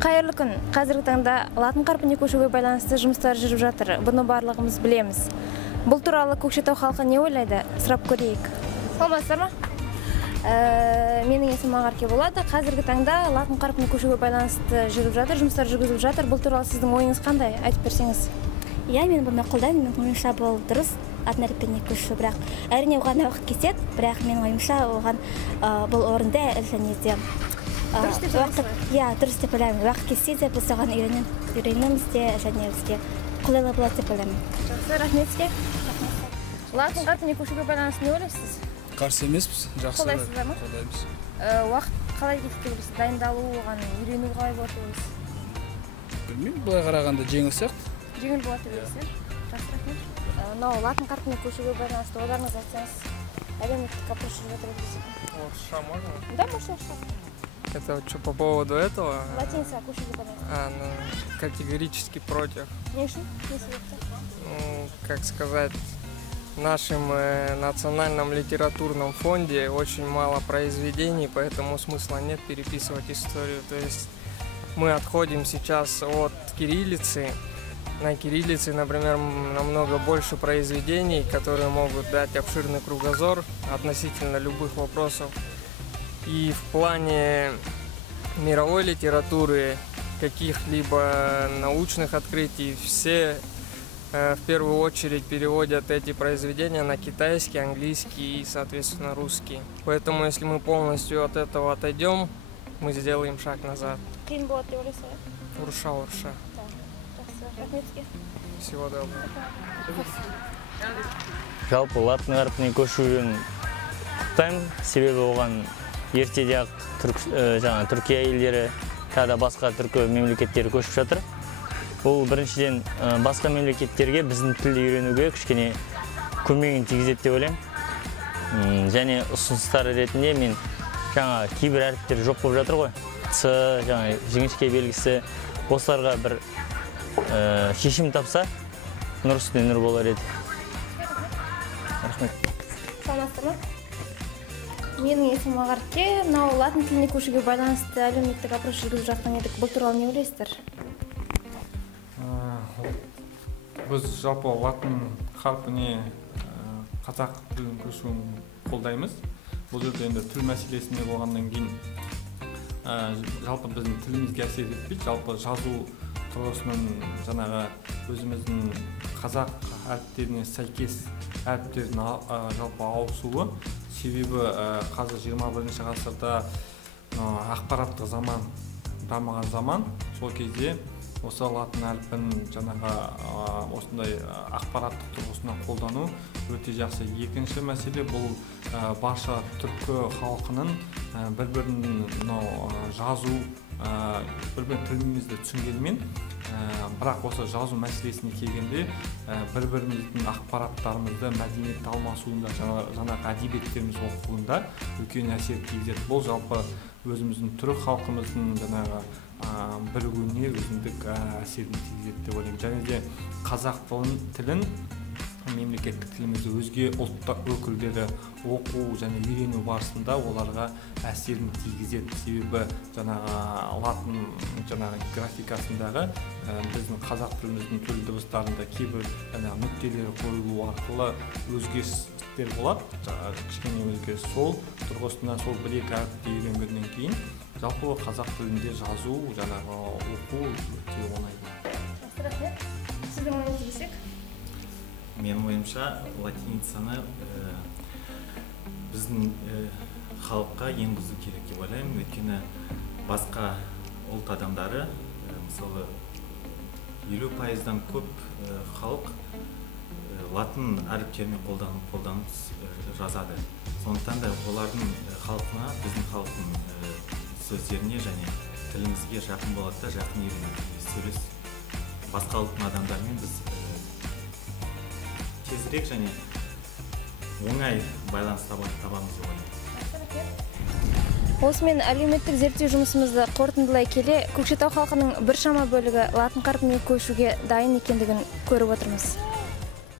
Қайырлы күн. Қазіргі таңда латын қарпіне көшуге байланысты жұмыстар жүріп жатыр. Бұны барлығымыз білеміз. Бұл туралы Көкшетау халқы не ойлайды? Сұрап көрейік. Саламатсыздар ма? Менің есімім Ағарке болады. Қазіргі таңда латын қарпіне көшуге байланысты жүріп жатыр, жұмыстар жүргізіліп жатыр. Бұл туралы сіздің ойыңыз қандай? Айтып берсеңіз. Иә, мен бұны қолдаймын. Менің ойымша бұл дұрыс. Латын әрпіне көшу, бірақ әрине оған уақыт кетеді, бірақ менің ойымша оған бұл орынды және де Дұрыс деп ойлайсыз? Иә, дұрыс деп ойлаймын. Уақыт кетсе де біз оған үйренеміз де және бізге қолайлы болады деп ойлаймын. Жақсы, рахмет сізге. Латын қарпіне көшуге байланысты не ойлайсыз? Қарсы емеспіз, жақсы қолдайсыздар ма? қолдаймыз. Уақыт қалай кетті деп ойлайсыз? Дайындалу, оған үйрену қалай болады деп ойлайсыз? Білмеймін, былай қарағанда жеңіл сияқты. Жеңіл болады деп ойлайсыз? Жақсы, рахмет. Мынау латын қарпіне көшуге байланысты ойларыңыз айтсаңыз, әлеуметтік вопрос жүріп жатыр десек. Орысша можно? Да, можно орысша. Это что, по поводу этого? Латинца көшуге байланысты. Категорически против. Не үшін? Не себепті? Ну, как сказать, в нашем национальном литературном фонде очень мало произведений, поэтому смысла нет переписывать историю. То есть мы отходим сейчас от кириллицы. На кириллице, например, намного больше произведений, которые могут дать обширный кругозор относительно любых вопросов. И в плане мировой литературы, каких-либо научных открытий, все в первую очередь переводят эти произведения на китайский, английский и, соответственно, русский. Поэтому, если мы полностью от этого отойдем, мы сделаем шаг назад. Қиын болады деп ойлайсыз ба? Урша. Жақсы, рахмет сізге. Всего доброго. Жалпы латын қарпіне көшуін құптаймын, себебі оған ертеде Түркия елдері, тағы басқа түркі мемлекеттері көшіп жатыр. Бұл біріншіден басқа мемлекеттерге біздің тілді үйренуге кішкене көмегін тигізеді деп ойлаймын. Және ұсыныстар ретінде мен кейбір әріптер жоқ болып жатыр ғой. Жіңішке белгісі осыларға бір шешім тапса, нұр үстіне нұр болар еді. Рахмет. Саламатсыздар ма? Менің есімім Ағарке. Мынау латын тіліне көшуге байланысты әлеуметтік вопрос жүргізіп жатқан едік. Бұл туралы не ойлайсыздар? Біз жалпы латын қарпіне қазақ тілін көшуін қолдаймыз. Бұл жерде енді тіл мәселесінде болғаннан кейін жалпы біздің тілімізге әсер етпейді. Жалпы жазу тұрғысынан жаңағы өзіміздің қазақ әріптеріне сәйкес әріптердің жалпы ауысуы. Себебі қазір 21 ғасырда ақпараттық заман дамыған заман. Сол кезде осы латын әрпін жаңағы осындай ақпараттық тұрғысынан қолдану өте жақсы. Екінші мәселе бұл барша түркі халқының бір-бірін жазу, бір-бірін тілімізді түсінгенмен, бірақ осы жазу мәселесіне келгенде бір-біріміздің ақпараттарымызды мәдениет алмасуында, жаңағы әдебиеттеріміз оқуында үлкен әсер тигізеді. Бұл жалпы өзіміздің түрік халқымыздың жаңағы бірігуіне өзіндік әсерін тигізеді деп ойлаймын. Және де қазақ тілін мемлекеттік тілімізді өзге ұлт өкілдері оқу және үйрену барысында оларға әсерін тигізеді. Себебі жаңағы латын графикасындағы біздің қазақ тіліміздің төл дыбыстарында кейбір нүктелері қойылу арқылы өзгерістер болады. Кішкене өзгеріс сол тұрғысынан сол бір-екі әріпті үйренгеннен кейін жалпы қазақ тілінде жазу, жаңағы оқу өте оңай болады. Рахмет. Сіздің ойыңызды білсек? Менің ойымша, латиницаны біздің халыққа енгізу керек деп ойлаймын. Өйткені басқа ұлт адамдары, мысалы 50%-дан көп халық латын әріптерімен қолданып жазады. Сондықтан да олардың халқына, біздің халықтың сөздеріне және тілімізге жақын болады да, жақын үйренеді. Басқа ұлттың адамдарымен біз тезірек және оңай байланыс табамыз деп ойлаймын. Осымен әлеуметтік зерттеу жұмысымызды қорытындылай келе, Көкшетау халқының біршама бөлігі латын қарпіне көшуге дайын екендігін көріп отырмыз.